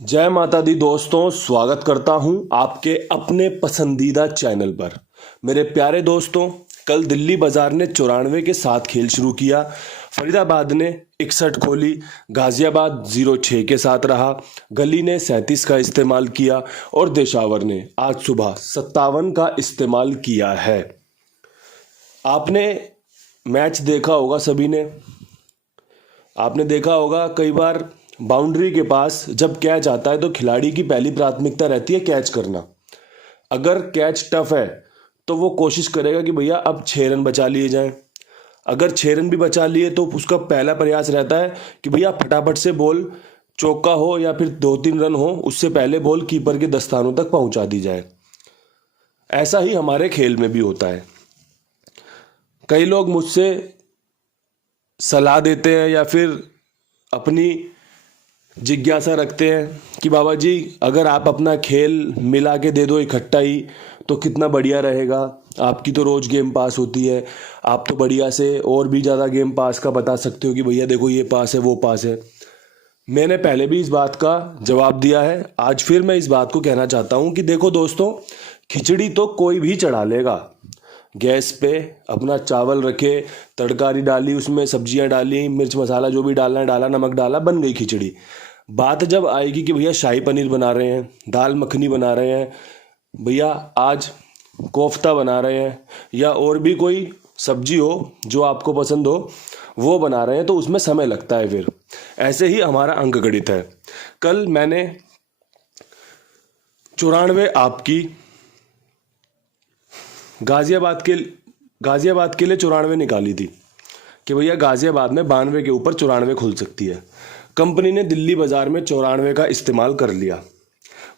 जय माता दी दोस्तों, स्वागत करता हूं आपके अपने पसंदीदा चैनल पर। मेरे प्यारे दोस्तों, कल दिल्ली बाजार ने 94 के साथ खेल शुरू किया, फरीदाबाद ने 61 खोली, गाजियाबाद 06 के साथ रहा, गली ने 37 का इस्तेमाल किया और देशावर ने आज सुबह 57 का इस्तेमाल किया है। आपने मैच देखा होगा, सभी ने आपने देखा होगा कई बार बाउंड्री के पास जब कैच आता है तो खिलाड़ी की पहली प्राथमिकता रहती है कैच करना। अगर कैच टफ है तो वो कोशिश करेगा कि भैया अब 6 रन बचा लिए जाएं। अगर 6 रन भी बचा लिए तो उसका पहला प्रयास रहता है कि भैया फटाफट से बॉल चौका हो या फिर 2-3 रन हो, उससे पहले बॉल कीपर के दस्तानों तक पहुंचा दी जाए। ऐसा ही हमारे खेल में भी होता है। कई लोग मुझसे सलाह देते हैं या फिर अपनी जिज्ञासा रखते हैं कि बाबा जी अगर आप अपना खेल मिला के दे दो इकट्ठा ही तो कितना बढ़िया रहेगा। आपकी तो रोज़ गेम पास होती है, आप तो बढ़िया से और भी ज़्यादा गेम पास का बता सकते हो कि भैया देखो ये पास है वो पास है। मैंने पहले भी इस बात का जवाब दिया है, आज फिर मैं इस बात को कहना चाहता हूँ कि देखो दोस्तों, खिचड़ी तो कोई भी चढ़ा लेगा। गैस पे अपना चावल रखे, तड़कारी डाली, उसमें सब्जियां डाली, मिर्च मसाला जो भी डालना है डाला, नमक डाला, बन गई खिचड़ी। बात जब आएगी कि भैया शाही पनीर बना रहे हैं, दाल मखनी बना रहे हैं, भैया आज कोफ्ता बना रहे हैं या और भी कोई सब्जी हो जो आपको पसंद हो वो बना रहे हैं, तो उसमें समय लगता है। फिर ऐसे ही हमारा अंक गणित है। कल मैंने 94 आपकी गाजियाबाद के लिए 94 निकाली थी कि भैया गाजियाबाद में 92 के ऊपर 94 खुल सकती है। कंपनी ने दिल्ली बाजार में 94 का इस्तेमाल कर लिया।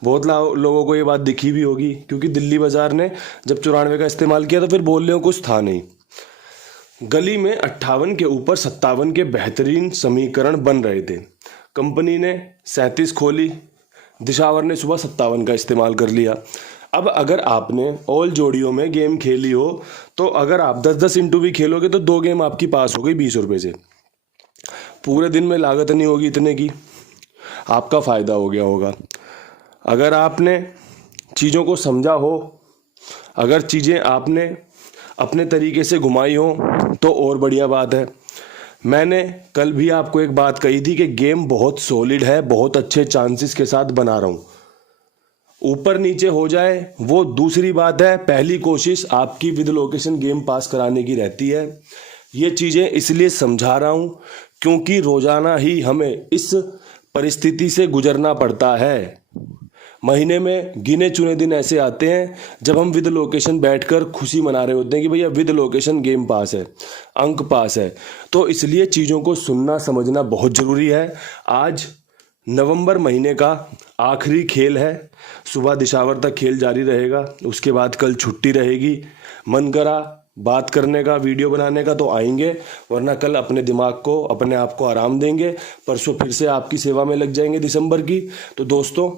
बहुत लोगों को ये बात दिखी भी होगी, क्योंकि दिल्ली बाजार ने जब 94 का इस्तेमाल किया तो फिर बोलने को कुछ था नहीं। गली में 58 के ऊपर 57 के बेहतरीन समीकरण बन रहे थे। कंपनी ने 37 खोली, दिशावर ने सुबह 57 का इस्तेमाल कर लिया। अब अगर आपने ऑल जोड़ियों में गेम खेली हो तो अगर आप 10-10 इंटू भी खेलोगे तो 2 गेम आपकी पास हो गई 20 रुपये से। पूरे दिन में लागत नहीं होगी इतने की, आपका फ़ायदा हो गया होगा। अगर आपने चीज़ों को समझा हो, अगर चीज़ें आपने अपने तरीके से घुमाई हो तो और बढ़िया बात है। मैंने कल भी आपको एक बात कही थी कि गेम बहुत सॉलिड है, बहुत अच्छे चांसेस के साथ बना रहा हूँ। ऊपर नीचे हो जाए वो दूसरी बात है, पहली कोशिश आपकी विद लोकेशन गेम पास कराने की रहती है। ये चीज़ें इसलिए समझा रहा हूँ क्योंकि रोज़ाना ही हमें इस परिस्थिति से गुजरना पड़ता है। महीने में गिने चुने दिन ऐसे आते हैं जब हम विद लोकेशन बैठकर खुशी मना रहे होते हैं कि भैया विद लोकेशन गेम पास है, अंक पास है। तो इसलिए चीज़ों को सुनना समझना बहुत ज़रूरी है। आज नवंबर महीने का आखिरी खेल है, सुबह दिशावर तक खेल जारी रहेगा, उसके बाद कल छुट्टी रहेगी। मन करा बात करने का, वीडियो बनाने का तो आएंगे, वरना कल अपने दिमाग को, अपने आप को आराम देंगे। परसों फिर से आपकी सेवा में लग जाएंगे दिसंबर की। तो दोस्तों,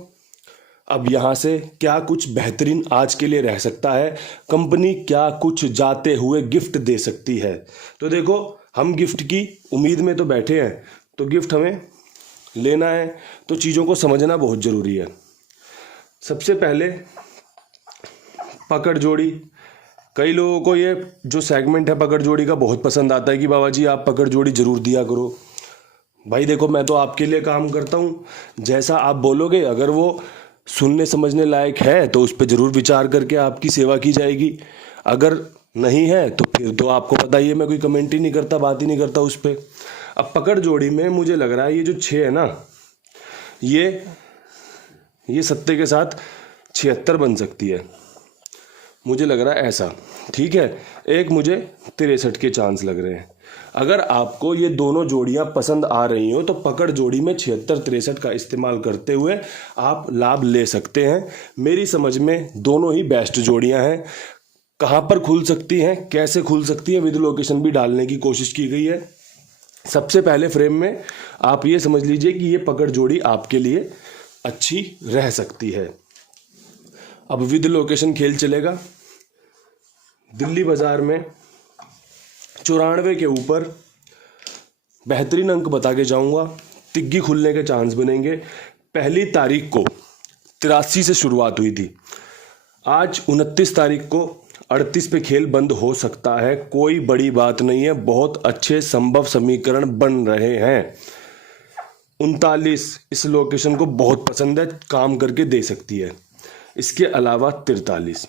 अब यहाँ से क्या कुछ बेहतरीन आज के लिए रह सकता है, कंपनी क्या कुछ जाते हुए गिफ्ट दे सकती है। तो देखो, हम गिफ्ट की उम्मीद में तो बैठे हैं, तो गिफ्ट हमें लेना है तो चीज़ों को समझना बहुत ज़रूरी है। सबसे पहले पकड़ जोड़ी। कई लोगों को ये जो सेगमेंट है पकड़ जोड़ी का बहुत पसंद आता है कि बाबा जी आप पकड़ जोड़ी ज़रूर दिया करो। भाई देखो, मैं तो आपके लिए काम करता हूँ, जैसा आप बोलोगे अगर वो सुनने समझने लायक है तो उस पर ज़रूर विचार करके आपकी सेवा की जाएगी। अगर नहीं है तो फिर तो आपको पता ही है, मैं कोई कमेंट ही नहीं करता, बात ही नहीं करता उस पर। अब पकड़ जोड़ी में मुझे लग रहा है ये जो 6 है ना, ये सत्ते के साथ 76 बन सकती है, मुझे लग रहा है ऐसा। ठीक है, एक मुझे 63 के चांस लग रहे हैं। अगर आपको ये दोनों जोड़ियां पसंद आ रही हो तो पकड़ जोड़ी में 76-63 का इस्तेमाल करते हुए आप लाभ ले सकते हैं। मेरी समझ में दोनों ही बेस्ट जोड़ियां हैं। कहाँ पर खुल सकती हैं, कैसे खुल सकती है, विद लोकेशन भी डालने की कोशिश की गई है। सबसे पहले फ्रेम में आप ये समझ लीजिए कि ये पकड़ जोड़ी आपके लिए अच्छी रह सकती है। अब विद लोकेशन खेल चलेगा। दिल्ली बाजार में 94 के ऊपर बेहतरीन अंक बता के जाऊंगा। तिग्गी खुलने के चांस बनेंगे। पहली तारीख को 83 से शुरुआत हुई थी। आज 29 तारीख को 38 पे खेल बंद हो सकता है, कोई बड़ी बात नहीं है। बहुत अच्छे संभव समीकरण बन रहे हैं। 39 इस लोकेशन को बहुत पसंद है, काम करके दे सकती है। इसके अलावा 43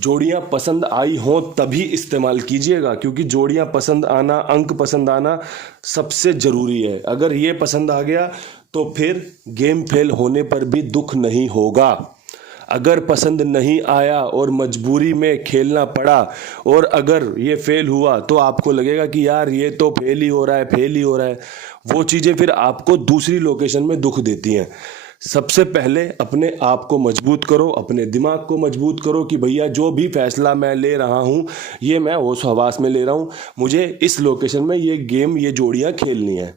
जोड़ियां पसंद आई हों तभी इस्तेमाल कीजिएगा, क्योंकि जोड़ियां पसंद आना, अंक पसंद आना सबसे ज़रूरी है। अगर ये पसंद आ गया तो फिर गेम फेल होने पर भी दुख नहीं होगा। अगर पसंद नहीं आया और मजबूरी में खेलना पड़ा और अगर ये फेल हुआ तो आपको लगेगा कि यार ये तो फेल ही हो रहा है, फेल ही हो रहा है। वो चीज़ें फिर आपको दूसरी लोकेशन में दुख देती हैं। सबसे पहले अपने आप को मजबूत करो, अपने दिमाग को मजबूत करो कि भैया जो भी फैसला मैं ले रहा हूँ ये मैं होश हवास में ले रहा हूँ, मुझे इस लोकेशन में ये गेम, ये जोड़ियाँ खेलनी है।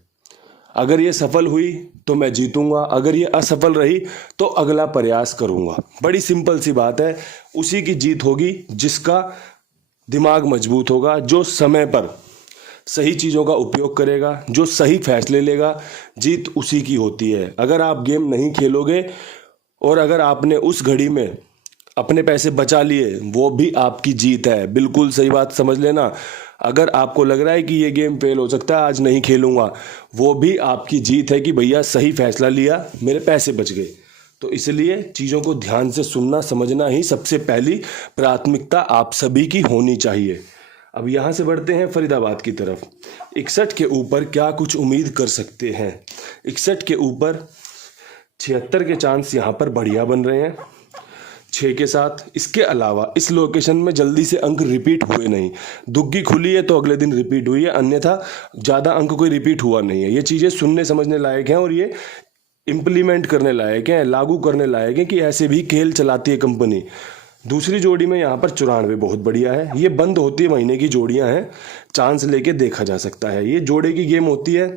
अगर ये सफल हुई तो मैं जीतूंगा, अगर ये असफल रही तो अगला प्रयास करूंगा। बड़ी सिंपल सी बात है। उसी की जीत होगी जिसका दिमाग मजबूत होगा, जो समय पर सही चीज़ों का उपयोग करेगा, जो सही फैसले लेगा। जीत उसी की होती है। अगर आप गेम नहीं खेलोगे और अगर आपने उस घड़ी में अपने पैसे बचा लिए, वो भी आपकी जीत है। बिल्कुल सही बात समझ लेना। अगर आपको लग रहा है कि ये गेम फेल हो सकता है, आज नहीं खेलूंगा, वो भी आपकी जीत है कि भैया सही फैसला लिया, मेरे पैसे बच गए। तो इसलिए चीज़ों को ध्यान से सुनना समझना ही सबसे पहली प्राथमिकता आप सभी की होनी चाहिए। अब यहाँ से बढ़ते हैं फरीदाबाद की तरफ। 61 के ऊपर क्या कुछ उम्मीद कर सकते हैं? 61 के ऊपर 76 के चांस यहाँ पर बढ़िया बन रहे हैं 6 के साथ। इसके अलावा इस लोकेशन में जल्दी से अंक रिपीट हुए नहीं। दुग्गी खुली है तो अगले दिन रिपीट हुई है, अन्यथा ज़्यादा अंक कोई रिपीट हुआ नहीं है। ये चीज़ें सुनने समझने लायक हैं और ये इम्प्लीमेंट करने लायक हैं, लागू करने लायक हैं कि ऐसे भी खेल चलाती है कंपनी। दूसरी जोड़ी में यहाँ पर 94 बहुत बढ़िया है। ये बंद होती है महीने की जोड़ियाँ हैं, चांस लेके देखा जा सकता है। ये जोड़े की गेम होती है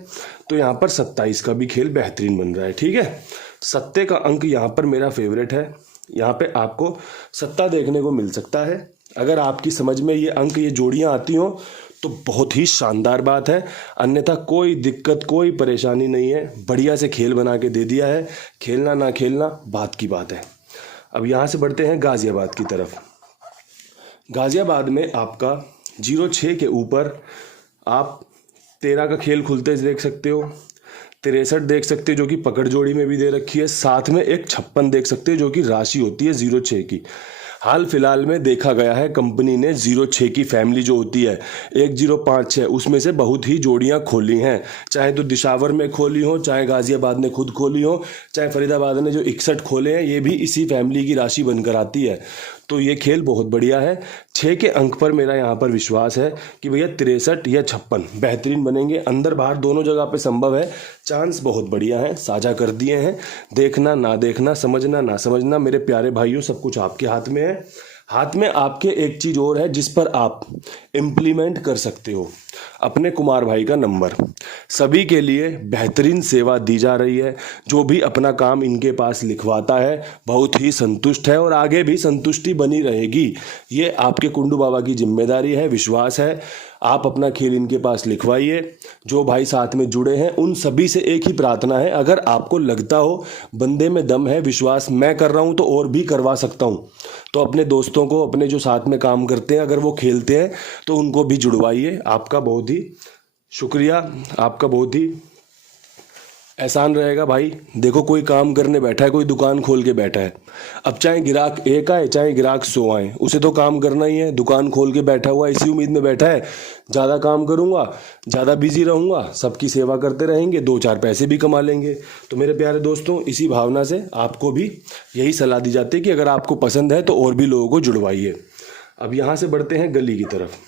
तो यहाँ पर 27 का भी खेल बेहतरीन बन रहा है। ठीक है, 7 का अंक यहाँ पर मेरा फेवरेट है। यहाँ पे आपको 7 देखने को मिल सकता है। अगर आपकी समझ में ये अंक, ये जोड़ियाँ आती हों तो बहुत ही शानदार बात है, अन्यथा कोई दिक्कत, कोई परेशानी नहीं है। बढ़िया से खेल बना के दे दिया है। खेलना ना खेलना बात की बात है। अब यहाँ से बढ़ते हैं गाज़ियाबाद की तरफ। गाज़ियाबाद में आपका 06 के ऊपर आप 13 का खेल खुलते देख सकते हो, 63 देख सकते हो जो कि पकड़ जोड़ी में भी दे रखी है, साथ में एक 56 देख सकते हो जो कि राशि होती है 06 की। हाल फिलहाल में देखा गया है कंपनी ने 06 की फैमिली जो होती है 1056 उसमें से बहुत ही जोड़ियां खोली हैं। चाहे तो दिशावर में खोली हो, चाहे गाज़ियाबाद ने खुद खोली हो, चाहे फरीदाबाद ने जो 61 खोले हैं, ये भी इसी फैमिली की राशि बनकर आती है। तो ये खेल बहुत बढ़िया है। 6 के अंक पर मेरा यहाँ पर विश्वास है कि भैया 63 या 56 बेहतरीन बनेंगे। अंदर बाहर दोनों जगह पे संभव है। चांस बहुत बढ़िया है, साझा कर दिए हैं। देखना ना देखना, समझना ना समझना, मेरे प्यारे भाइयों, सब कुछ आपके हाथ में है। हाथ में आपके एक चीज़ और है जिस पर आप इम्प्लीमेंट कर सकते हो, अपने कुमार भाई का नंबर। सभी के लिए बेहतरीन सेवा दी जा रही है। जो भी अपना काम इनके पास लिखवाता है बहुत ही संतुष्ट है और आगे भी संतुष्टि बनी रहेगी। ये आपके कुंडू बाबा की जिम्मेदारी है, विश्वास है। आप अपना खेल इनके पास लिखवाइए। जो भाई साथ में जुड़े हैं उन सभी से एक ही प्रार्थना है, अगर आपको लगता हो बंदे में दम है, विश्वास मैं कर रहा हूँ तो और भी करवा सकता हूँ, तो अपने दोस्तों को, अपने जो साथ में काम करते हैं, अगर वो खेलते हैं तो उनको भी जुड़वाइए। आपका बहुत ही शुक्रिया, आपका बहुत ही एहसान रहेगा भाई। देखो कोई काम करने बैठा है, कोई दुकान खोल के बैठा है, अब चाहे ग्राहक 1 आए चाहे ग्राहक 100 आए, उसे तो काम करना ही है। दुकान खोल के बैठा हुआ इसी उम्मीद में बैठा है, ज़्यादा काम करूँगा, ज़्यादा बिजी रहूँगा, सबकी सेवा करते रहेंगे, 2-4 पैसे भी कमा लेंगे। तो मेरे प्यारे दोस्तों, इसी भावना से आपको भी यही सलाह दी जाती है कि अगर आपको पसंद है तो और भी लोगों को जुड़वाइए। अब यहाँ से बढ़ते हैं गली की तरफ।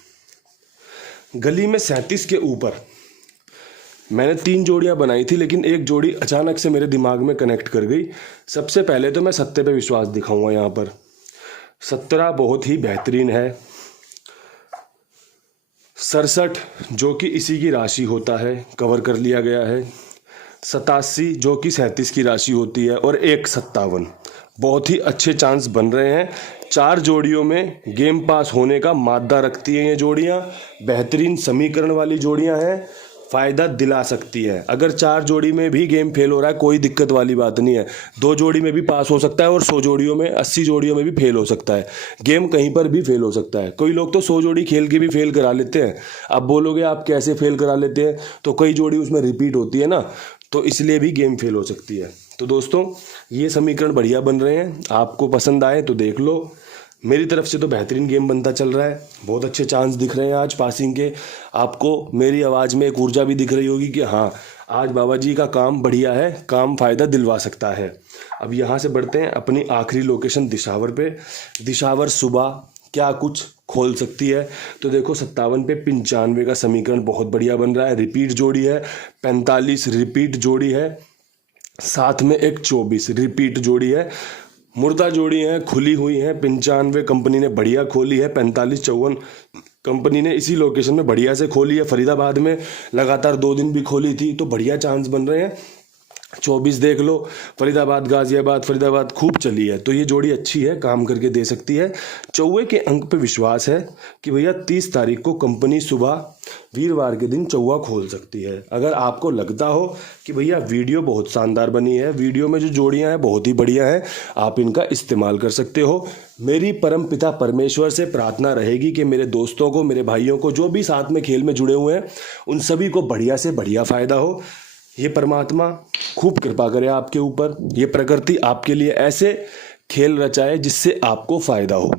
गली में 37 के ऊपर मैंने 3 जोड़ियां बनाई थी, लेकिन एक जोड़ी अचानक से मेरे दिमाग में कनेक्ट कर गई। सबसे पहले तो मैं 7 पे विश्वास दिखाऊंगा। यहाँ पर 17 बहुत ही बेहतरीन है। 67 जो कि इसी की राशि होता है, कवर कर लिया गया है। 87 जो कि 37 की राशि होती है, और 57 बहुत ही अच्छे चांस बन रहे हैं। 4 जोड़ियों में गेम पास होने का मादा रखती हैं ये जोड़ियाँ। बेहतरीन समीकरण वाली जोड़ियाँ हैं। फ़ायदा दिला सकती है। अगर 4 जोड़ी में भी गेम फेल हो रहा है कोई दिक्कत वाली बात नहीं है, 2 जोड़ी में भी पास हो सकता है और 100 जोड़ियों में 80 जोड़ियों में भी फेल हो सकता है। गेम कहीं पर भी फेल हो सकता है। कोई लोग तो 100 जोड़ी खेल के भी फेल करा लेते हैं। आप बोलोगे आप कैसे फेल करा लेते हैं, तो कई जोड़ी उसमें रिपीट होती है ना, तो इसलिए भी गेम फेल हो सकती है। तो दोस्तों ये समीकरण बढ़िया बन रहे हैं, आपको पसंद आए तो देख लो। मेरी तरफ से तो बेहतरीन गेम बनता चल रहा है, बहुत अच्छे चांस दिख रहे हैं आज पासिंग के। आपको मेरी आवाज़ में एक ऊर्जा भी दिख रही होगी कि हाँ आज बाबा जी का काम बढ़िया है, काम फ़ायदा दिलवा सकता है। अब यहाँ से बढ़ते हैं अपनी आखिरी लोकेशन दिशावर पे। दिशावर सुबह क्या कुछ खोल सकती है, तो देखो 57 पे 95 का समीकरण बहुत बढ़िया बन रहा है। रिपीट जोड़ी है, 45 रिपीट जोड़ी है, साथ में एक 24 रिपीट जोड़ी है। मुर्दा जोड़ी हैं, खुली हुई हैं। 95 कंपनी ने बढ़िया खोली है, 45 54 कंपनी ने इसी लोकेशन में बढ़िया से खोली है। फरीदाबाद में लगातार 2 दिन भी खोली थी, तो बढ़िया चांस बन रहे हैं। 24 देख लो, फरीदाबाद फरीदाबाद खूब चली है, तो ये जोड़ी अच्छी है, काम करके दे सकती है। 94 के अंक पे विश्वास है कि भैया 30 तारीख को कंपनी सुबह वीरवार के दिन 94 खोल सकती है। अगर आपको लगता हो कि भैया वीडियो बहुत शानदार बनी है, वीडियो में जो जोड़ियां हैं बहुत ही बढ़िया हैं, आप इनका इस्तेमाल कर सकते हो। मेरी परम पिता परमेश्वर से प्रार्थना रहेगी कि मेरे दोस्तों को, मेरे भाइयों को, जो भी साथ में खेल में जुड़े हुए हैं, उन सभी को बढ़िया से बढ़िया फ़ायदा हो। ये परमात्मा खूब कृपा करे आपके ऊपर, ये प्रकृति आपके लिए ऐसे खेल रचाए जिससे आपको फ़ायदा हो।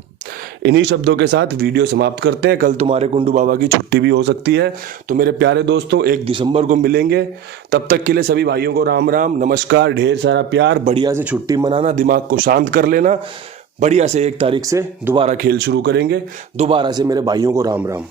इन्हीं शब्दों के साथ वीडियो समाप्त करते हैं। कल तुम्हारे कुंडू बाबा की छुट्टी भी हो सकती है, तो मेरे प्यारे दोस्तों 1 दिसंबर को मिलेंगे। तब तक के लिए सभी भाइयों को राम राम, नमस्कार, ढेर सारा प्यार। बढ़िया से छुट्टी मनाना, दिमाग को शांत कर लेना। बढ़िया से 1 तारीख से दोबारा खेल शुरू करेंगे। दोबारा से मेरे भाइयों को राम राम।